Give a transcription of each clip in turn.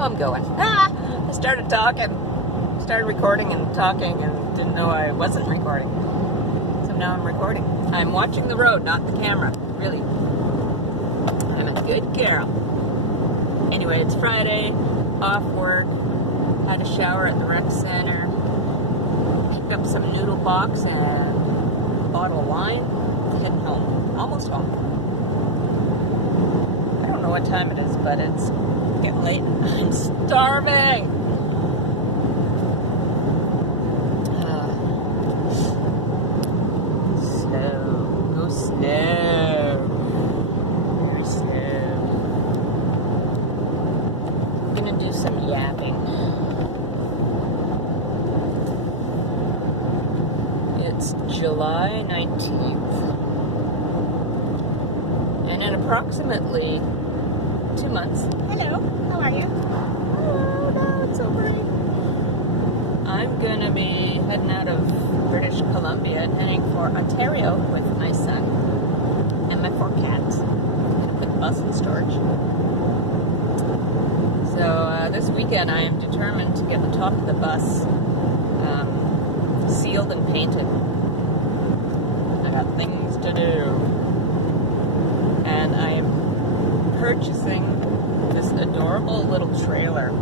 Now I'm going. I started recording and talking and didn't know I wasn't recording. So now I'm recording. I'm watching the road, not the camera. Really. I'm a good girl. Anyway, it's Friday, off work, had a shower at the rec center, picked up some noodle box and a bottle of wine, heading home. Almost home. I don't know what time it is, but it's getting late and I'm starving. Go slow. Very slow. I'm gonna do some yapping. It's July 19th. And in approximately 2 months. Hello, how are you? Oh, no, it's so pretty. I'm gonna be heading out of British Columbia and heading for Ontario with my son and my 4 cats. I'm gonna put the bus in storage. So this weekend I am determined to get the top of the bus sealed and painted. I got things to do. And I am purchasing this adorable little trailer.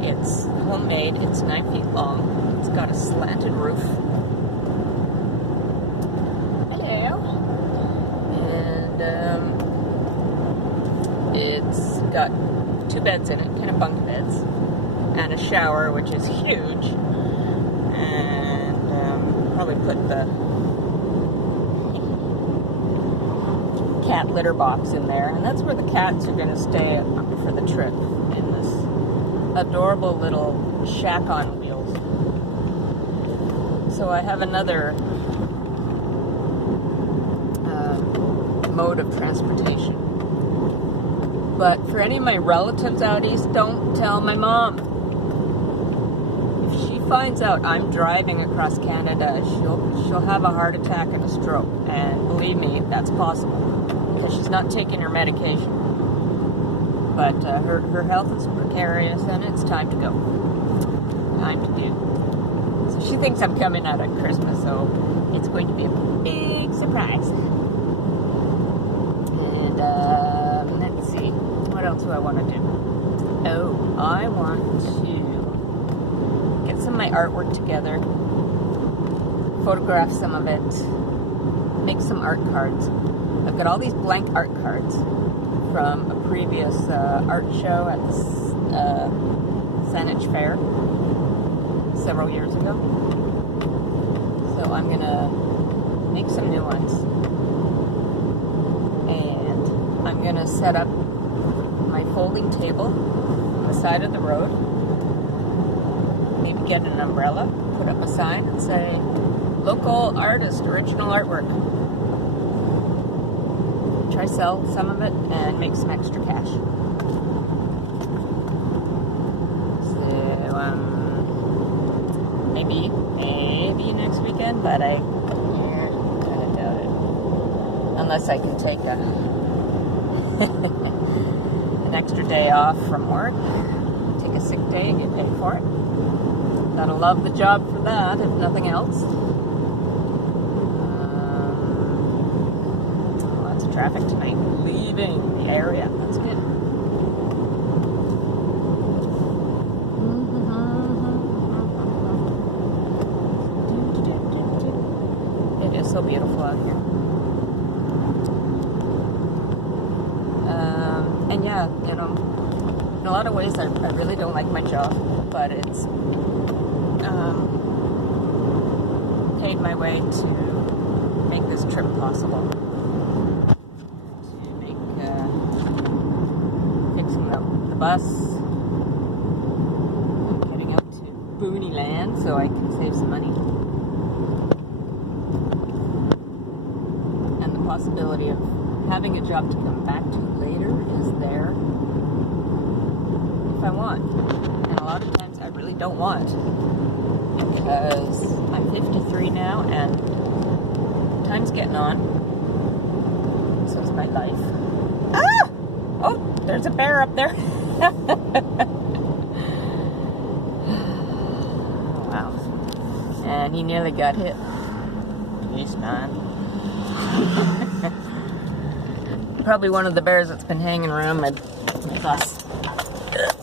It's homemade, it's 9 feet long, it's got a slanted roof. Hello. And it's got 2 beds in it, kind of bunk beds, and a shower, which is huge. And probably put the cat litter box in there, and that's where the cats are going to stay for the trip, in this adorable little shack on wheels. So I have another mode of transportation. But for any of my relatives out east, don't tell my mom. If she finds out I'm driving across Canada, she'll have a heart attack and a stroke. And believe me, that's possible, because she's not taking her medication. But her health is precarious, and it's time to go. Time to do. So she thinks I'm coming out at Christmas, so it's going to be a big surprise. And let's see, what else do I want to do? Oh, I want to get some of my artwork together, photograph some of it, make some art cards. I've got all these blank art cards from a previous art show at the Saanich Fair several years ago. So I'm gonna make some new ones, and I'm gonna set up my folding table on the side of the road. Maybe get an umbrella, put up a sign and say, "Local artist, original artwork." Try sell some of it and make some extra cash. So maybe next weekend, but I kind of doubt it. Unless I can take an extra day off from work, take a sick day and get paid for it. Gotta love the job for that, if nothing else. Traffic tonight, leaving the area. That's good. It is so beautiful out here. And yeah, you know, in a lot of ways I really don't like my job, but it's paid my way to make this trip possible. Bus, heading out to Booney Land so I can save some money, and the possibility of having a job to come back to later is there if I want, and a lot of times I really don't want, because I'm 53 now and time's getting on, so is my life. Ah! Oh, there's a bear up there. He nearly got hit. Peace, man. Probably one of the bears that's been hanging around my bus.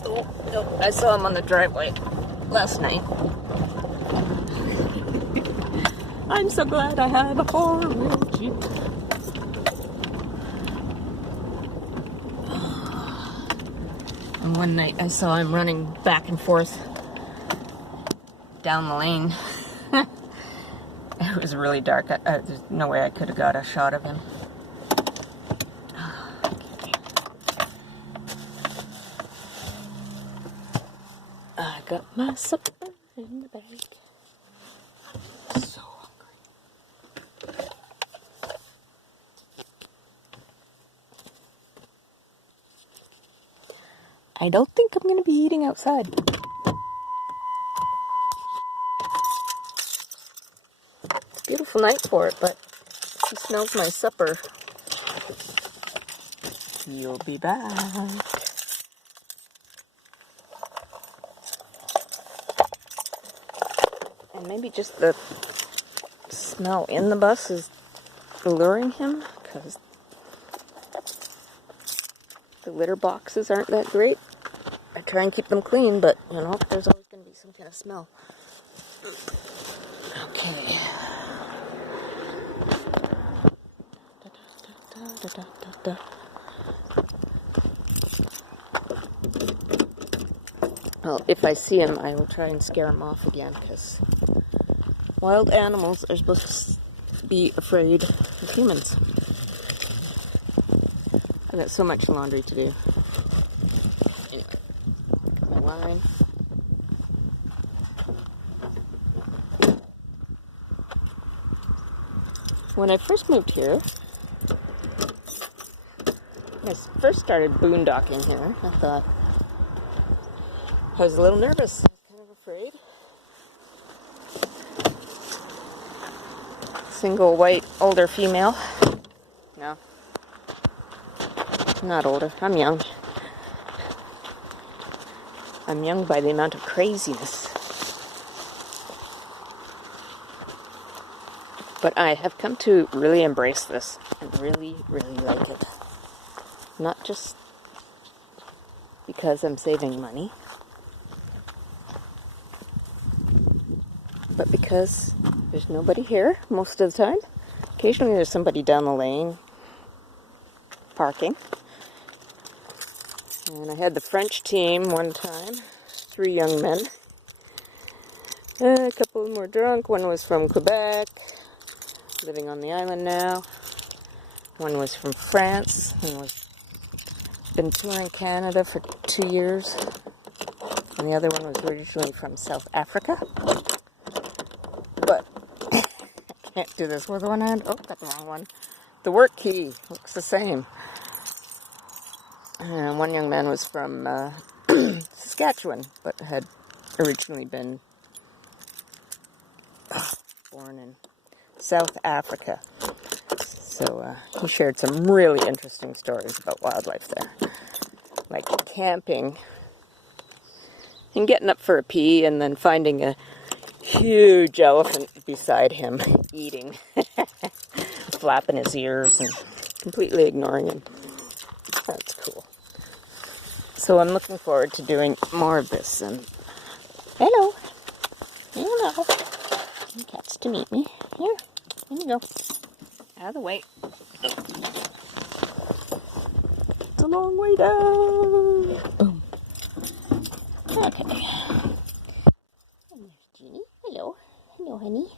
Oh, no, I saw him on the driveway last night. I'm so glad I have a four-wheel Jeep. And one night I saw him running back and forth down the lane. It was really dark. There's no way I could have got a shot of him. I got my supper in the bag. I'm so hungry. I don't think I'm going to be eating outside. It's a beautiful night for it, but he smells my supper. You'll be back. And maybe just the smell in the bus is alluring him, because the litter boxes aren't that great. I try and keep them clean, but, you know, there's always going to be some kind of smell. Okay. Well, if I see him, I will try and scare him off again, because wild animals are supposed to be afraid of humans. I've got so much laundry to do. Anyway, my line. When I first moved here, I first started boondocking here, I thought, I was a little nervous. I was kind of afraid. Single white older female. No. I'm not older. I'm young. I'm young by the amount of craziness. But I have come to really embrace this and really, really like it. Not just because I'm saving money, but because there's nobody here most of the time. Occasionally there's somebody down the lane parking. And I had the French team one time, 3 young men. A couple of them were drunk. One was from Quebec, living on the island now. One was from France and was been touring Canada for 2 years. And the other one was originally from South Africa. But I can't do this with one hand. Oh, got the wrong one. The work key looks the same. And one young man was from Saskatchewan, but had originally been born in South Africa. So he shared some really interesting stories about wildlife there. Like camping and getting up for a pee and then finding a huge elephant beside him eating, flapping his ears and completely ignoring him. That's cool. So I'm looking forward to doing more of this. And hello. Hello. Cats to meet me. Here you go. Out of the way. It's a long way down. Boom. Okay. And there's Jeannie. Hello. Hello, honey.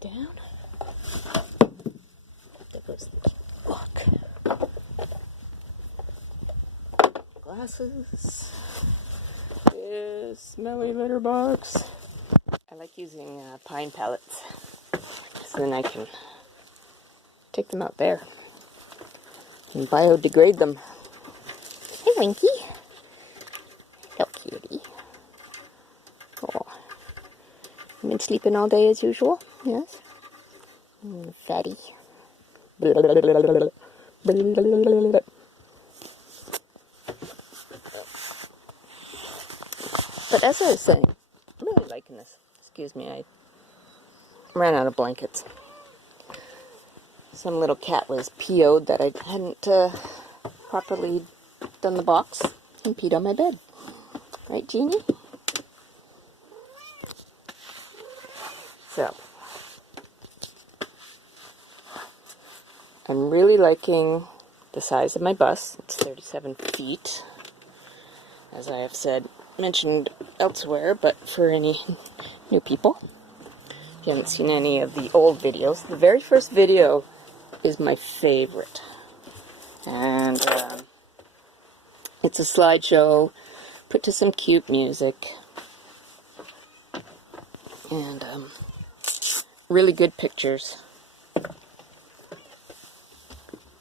Down. There goes the book. Glasses. This smelly litter box. I like using pine pellets, so then I can take them out there and biodegrade them. Hey, Winky. Hello, cutie. Oh, you've been sleeping all day as usual? Yes. Fatty. But as I was saying, I'm really liking this. Excuse me, I ran out of blankets. Some little cat was PO'd that I hadn't properly done the box and peed on my bed. Right, Jeannie? So, I'm really liking the size of my bus. It's 37 feet, as I have mentioned elsewhere, but for any new people, if you haven't seen any of the old videos, the very first video is my favorite. And it's a slideshow put to some cute music. And really good pictures.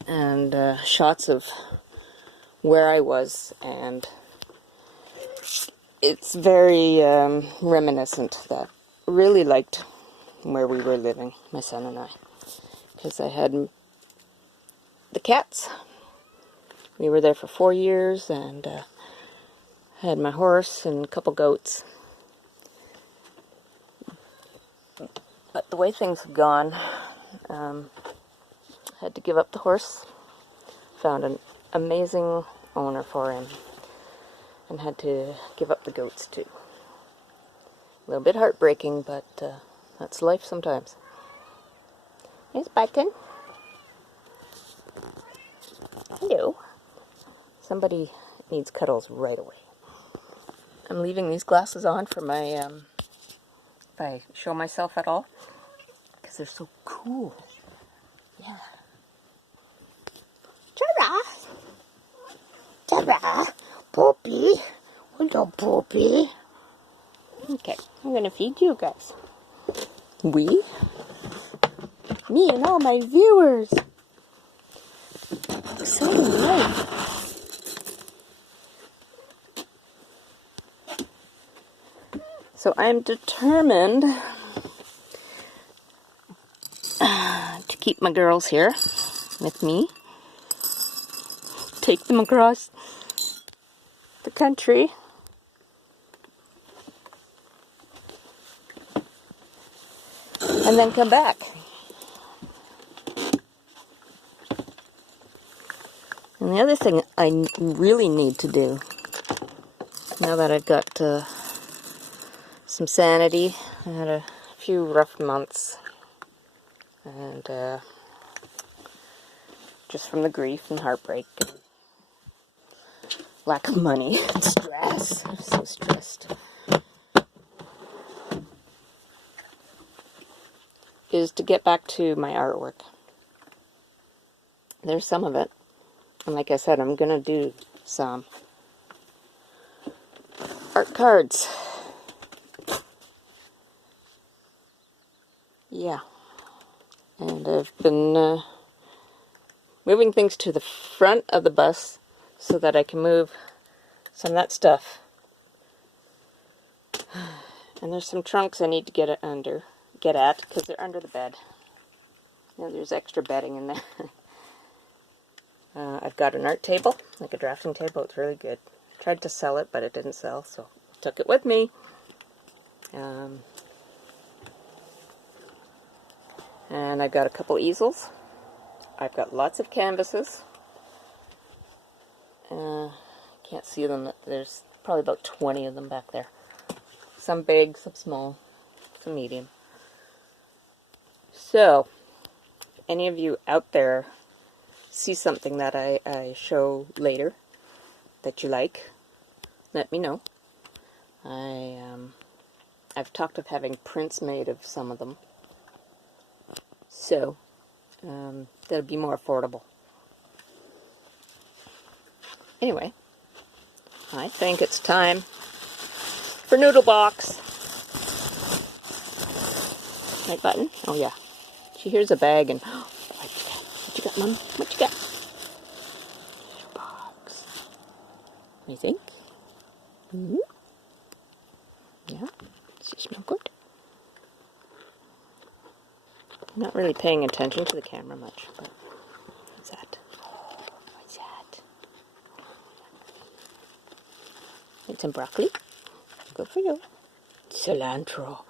And shots of where I was. And it's very reminiscent that I really liked where we were living, my son and I. Because I had the cats. We were there for 4 years, and had my horse and a couple goats. But the way things have gone, had to give up the horse. Found an amazing owner for him, and had to give up the goats too. A little bit heartbreaking, but that's life sometimes. Here's Button. Hello. Somebody needs cuddles right away. I'm leaving these glasses on for my, if I show myself at all, because they're so cool. Yeah. Ta-ra! Ta-ra! Poppy! Hello, Poppy. Okay, I'm going to feed you guys. We? Me and all my viewers. Exciting life. So I'm determined to keep my girls here with me. Take them across the country. And then come back. And the other thing I really need to do, now that I've got some sanity, I had a few rough months, and just from the grief and heartbreak, and lack of money, and stress. I'm so stressed. Is to get back to my artwork. There's some of it. And like I said, I'm going to do some art cards. Yeah. And I've been moving things to the front of the bus so that I can move some of that stuff. And there's some trunks I need to get at, because they're under the bed. You know, there's extra bedding in there. I've got an art table, like a drafting table. It's really good. Tried to sell it, but it didn't sell, so took it with me. And I've got a couple easels. I've got lots of canvases. Can't see them. There's probably about 20 of them back there. Some big, some small, some medium. So, if any of you out there see something that I show later that you like, let me know. I've talked of having prints made of some of them, so that'll be more affordable. Anyway, I think it's time for Noodle Box. Right button? Oh yeah. She hears a bag and what you got, Mom? What you got? Noodle Box. What do you think? Mm-hmm. Yeah? Does it smell good? I'm not really paying attention to the camera much, but what's that? What's that? It's some broccoli. Good for you. Cilantro.